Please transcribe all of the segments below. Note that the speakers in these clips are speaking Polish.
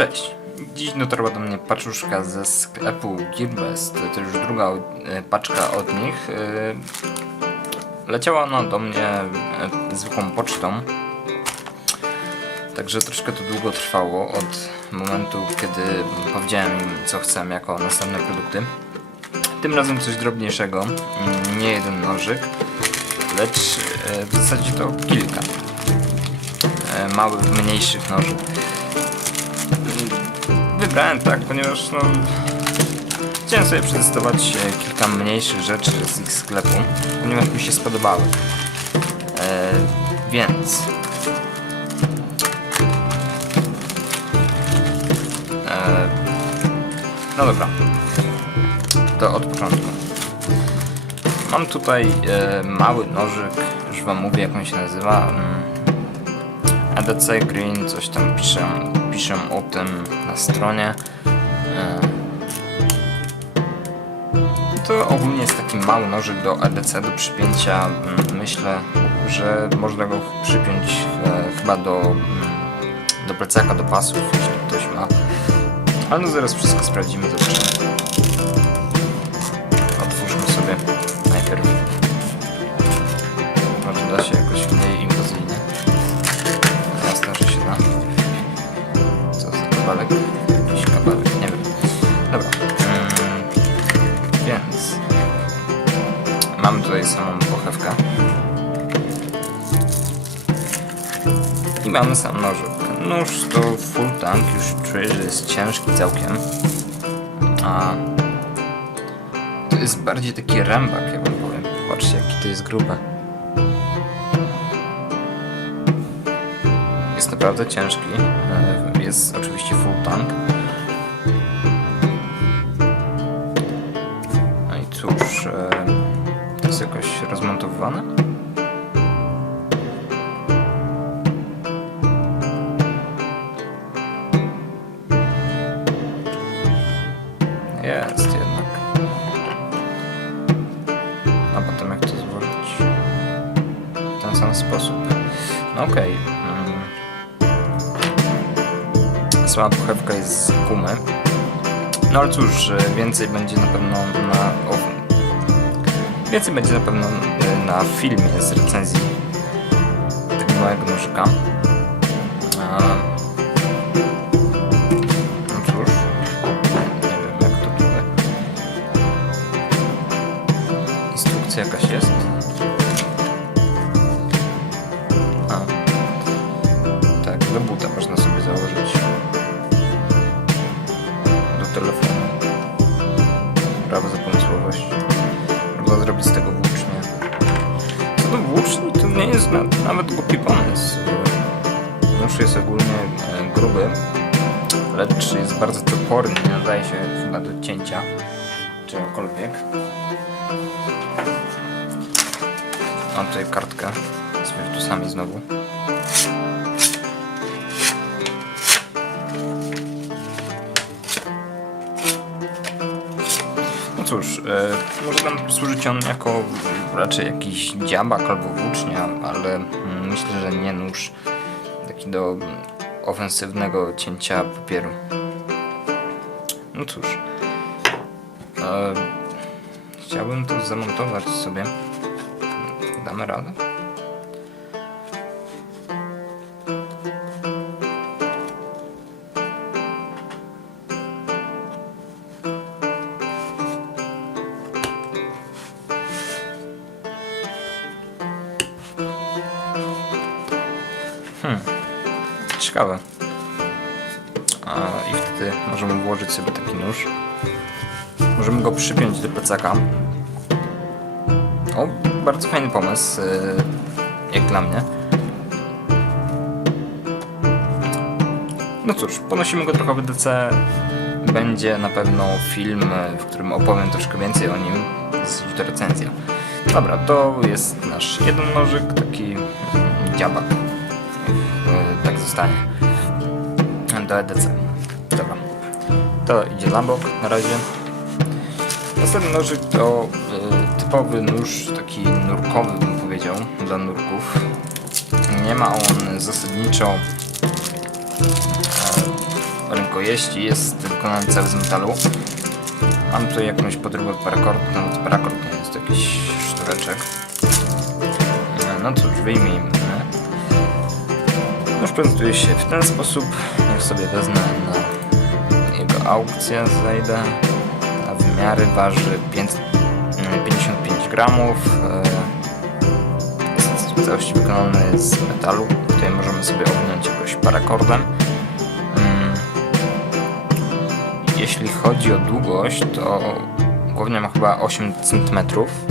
Cześć. Dziś dotarła do mnie paczuszka ze sklepu Gearbest. To już druga e, paczka od nich. E, Leciała ona do mnie e, zwykłą pocztą. Także troszkę to długo trwało od momentu, kiedy powiedziałem im, co chcę jako następne produkty. Tym razem coś drobniejszego, nie jeden nożyk, lecz w zasadzie to kilka małych, mniejszych noży. Wybrałem tak, ponieważ no, chciałem sobie przetestować kilka mniejszych rzeczy z ich sklepu, ponieważ mi się spodobały. E, więc e, no dobra, to od początku. Mam tutaj e, mały nożyk, już wam mówię jak on się nazywa. Mm, EDC Green, coś tam piszę, piszę o tym na stronie. E, To ogólnie jest taki mały nożyk do EDC, do przypięcia. Mm, Myślę, że można go przypiąć e, chyba do, mm, do plecaka, do pasów, jeśli ktoś ma. Ale no zaraz wszystko sprawdzimy, zobaczymy. Kabelek? Jakiś kabelek, nie wiem. Dobra. Mm, więc mamy tutaj samą pochewkę. I mamy sam nożyk. Nóż to full tank, już czuję, że jest ciężki całkiem. A to jest bardziej taki rębak, ja wam powiem. Patrzcie, jaki to jest grube. Jest naprawdę ciężki. Jest oczywiście full tank. No i cóż, e, to jest jakoś rozmontowywane? Jest jednak. A potem jak to złożyć? W ten sam sposób. No. Mm. Sama puchewka jest z gumy. No ale cóż, więcej będzie na pewno na... O, więcej będzie na pewno e, na filmie z recenzji tego małego nożyka. Nawet głupi pomysł. Nóż jest ogólnie e, gruby, lecz jest bardzo toporny, nie nadaje się chyba do cięcia czegokolwiek. Mam tutaj kartkę z wirtusami znowu. No cóż, e, może nam służyć on jako raczej jakiś dziabak albo włócznia, ale mm, myślę, że nie nóż taki do ofensywnego cięcia papieru. No cóż, e, chciałbym to zamontować sobie. Damy radę? Ciekawe. A, I wtedy możemy włożyć sobie taki nóż. Możemy go przypiąć do plecaka. O, bardzo fajny pomysł, yy, jak dla mnie. No cóż, ponosimy go trochę w DC. Będzie na pewno film, w którym opowiem troszkę więcej o nim. Zasadzie to recenzja. Dobra, to jest nasz jeden nożyk, taki mm, dziabak. Zostanie. Do EDC. Dobra. To idzie na bok na razie. Następny nożyk to y, typowy nóż, taki nurkowy bym powiedział, dla nurków. Nie ma on zasadniczo e, ręko, tylko jeść i jest wykonany cały z metalu. Mam tutaj jakąś podróbę paracord, no to paracord nie jest to jakiś sztureczek. E, No cóż, wyjmijmy. Już prezentuje się w ten sposób. Niech sobie wezmę na jego aukcję, zejdę. Na wymiary waży 5, mm, 55 gramów. e, Jest w całości wykonany z metalu. Tutaj możemy sobie owinąć jakoś parakordem. Mm. Jeśli chodzi o długość, to głównie ma chyba 8 cm,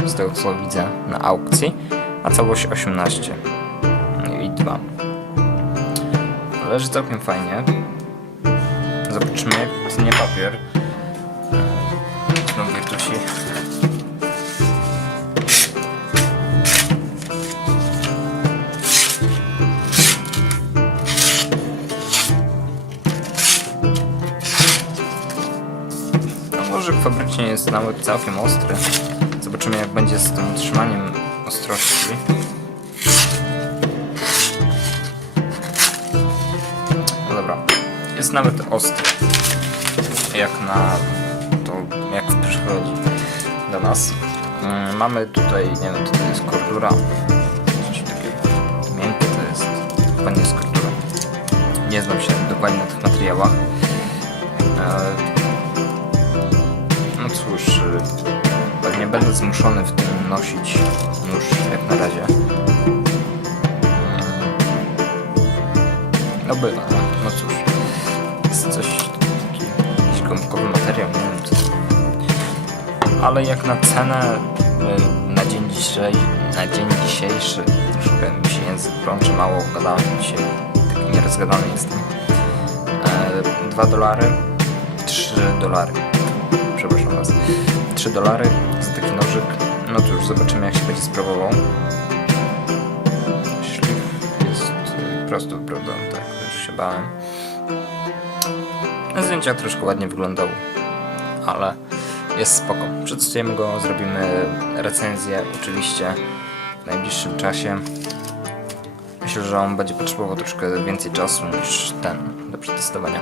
z tego co widzę na aukcji, a całość 18 i 2. Leży całkiem fajnie. Zobaczymy jak tnie papier. Znowu wirtusi. No, Nożyk fabrycznie jest nawet całkiem ostry. Zobaczymy jak będzie z tym utrzymaniem ostrości. Jest nawet ostry. Jak na to, jak przychodzi do nas. Mm, Mamy tutaj, nie wiem, to jest kordura. Coś takiego miękkie to jest. Chyba nie jest kordura. Nie znam się dokładnie na tych materiałach. E, No cóż, y, pewnie będę zmuszony w tym nosić nóż jak na razie. Mm. No bywa, gąbkowy materiał, nie wiem co. Ale jak na cenę y, na dzień dzisiejszy, na dzień dzisiejszy troszkę mi się język plącze, mało gadałem dzisiaj, taki nierozgadany jestem. 2 dolary, 3 dolary, przepraszam was, 3 dolary za taki nożyk, no to już zobaczymy jak się będzie sprawował. Szlif jest y, prosto, prawda, tak, już się bałem. Na zdjęciach troszkę ładnie wyglądał, ale jest spoko. Przedstawimy go, zrobimy recenzję oczywiście w najbliższym czasie. Myślę, że on będzie potrzebował troszkę więcej czasu niż ten do przetestowania.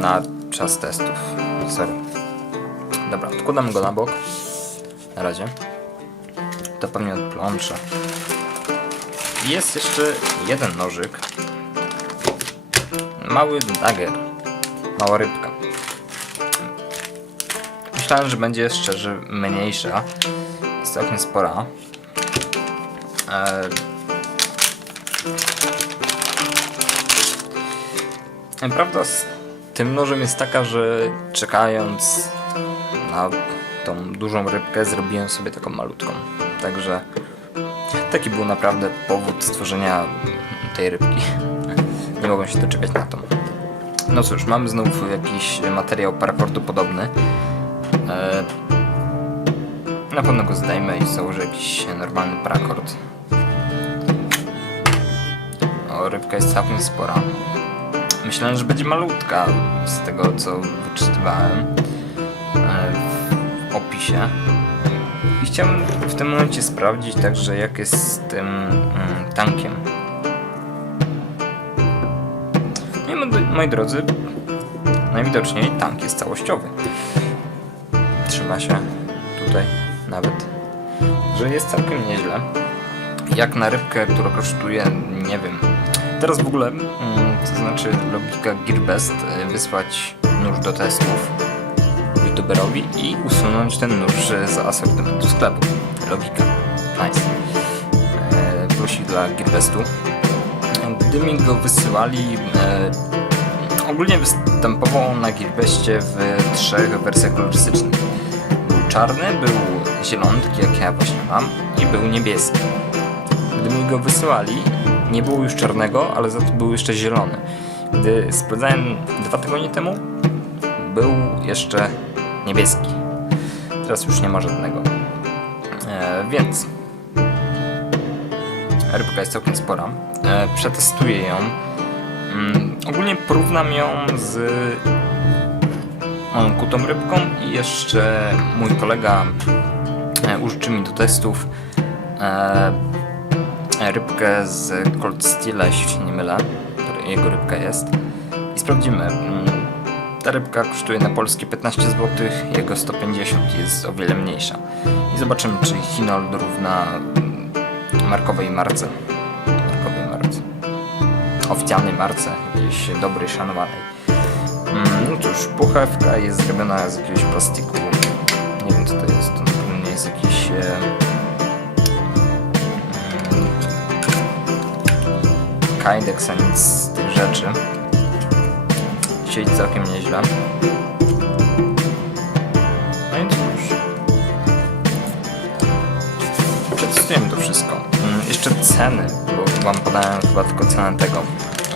Na czas testów. Sorry. Dobra, wkładamy go na bok. Na razie. To pewnie odplączę. Jest jeszcze jeden nożyk. Mały dagger. Mała rybka. Myślałem, że będzie szczerze mniejsza. Jest całkiem spora. Eee... Prawda z tym nożem jest taka, że czekając na tą dużą rybkę zrobiłem sobie taką malutką. Także taki był naprawdę powód stworzenia tej rybki. Nie mogłem się doczekać na tą. No cóż, mamy znów jakiś materiał parakordu podobny. E, na pewno go zdejmę i założę jakiś normalny parakord. O, rybka jest całkiem spora. Myślałem, że będzie malutka z tego co wyczytywałem e, w opisie. I chciałem w tym momencie sprawdzić także jak jest z tym mm, tankiem. Moi- drodzy, najwidoczniej tank jest całościowy. Trzyma się tutaj nawet, że jest całkiem nieźle. Jak na rybkę, która kosztuje, nie wiem. Teraz w ogóle, mm, to znaczy logika Gearbest, y, wysłać nóż do testów youtuberowi i usunąć ten nóż z asortymentu sklepu. Logika. Nice. E, Plusik dla Gearbestu. Gdy mi go wysyłali, e, ogólnie występował na Gearbestie w trzech wersjach kolorystycznych. Był czarny, był zielony, taki jak ja właśnie mam, i był niebieski. Gdy mi go wysyłali, nie było już czarnego, ale za to był jeszcze zielony. Gdy sprawdzałem dwa tygodnie temu, był jeszcze niebieski. Teraz już nie ma żadnego. E, więc rybka jest całkiem spora. E, przetestuję ją. Mm, ogólnie porównam ją z moją kutą rybką i jeszcze mój kolega e, użyczy mi do testów e, rybkę z Cold Steela, jeśli się nie mylę. Jego rybka jest. i sprawdzimy. Mm, Ta rybka kosztuje na polskie 15 zł, jego 150 jest o wiele mniejsza. I zobaczymy, czy Hinold równa mm, markowej marce. Markowej marce. Jakiejś dobrej, szanowanej. Mm, No cóż, puchawka jest zrobiona z jakiegoś plastiku. Nie wiem co to jest, to na pewno nie jest jakiś... E... Kydex, a nic z tych rzeczy. Siedzi całkiem nieźle. No i cóż. Przetestujemy to wszystko. Jeszcze ceny, bo wam podałem chyba tylko cenę tego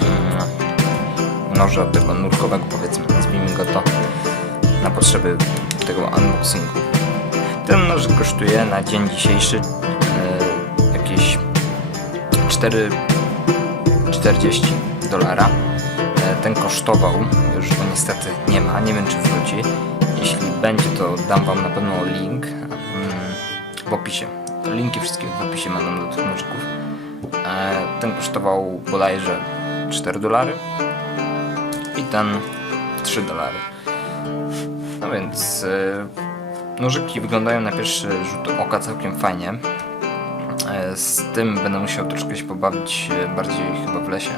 mm, noża, tego nurkowego powiedzmy, nazwijmy go to na potrzeby tego unboxingu. Ten noż kosztuje na dzień dzisiejszy e, jakieś 4 40 dolara. E, Ten kosztował, już go niestety nie ma, nie wiem czy wróci. Jeśli będzie, to dam wam na pewno link mm, w opisie. Linki wszystkie w opisie będą do tych nożyków. E, Ten kosztował bodajże 4 dolary i ten 3 dolary. No więc e, nożyki wyglądają na pierwszy rzut oka całkiem fajnie. E, Z tym będę musiał troszkę się pobawić bardziej chyba w lesie.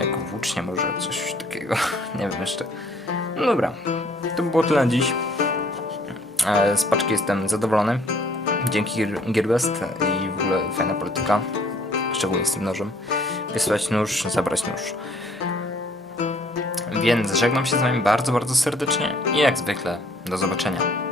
Jako włócznie może coś takiego. Nie wiem jeszcze. No dobra, to by było tyle na dziś. Z paczki jestem zadowolony. Dzięki Gear- Gearbest i w ogóle fajna polityka. Szczególnie z tym nożem. Wysłać nóż, zabrać nóż. Więc żegnam się z wami bardzo, bardzo serdecznie i jak zwykle do zobaczenia.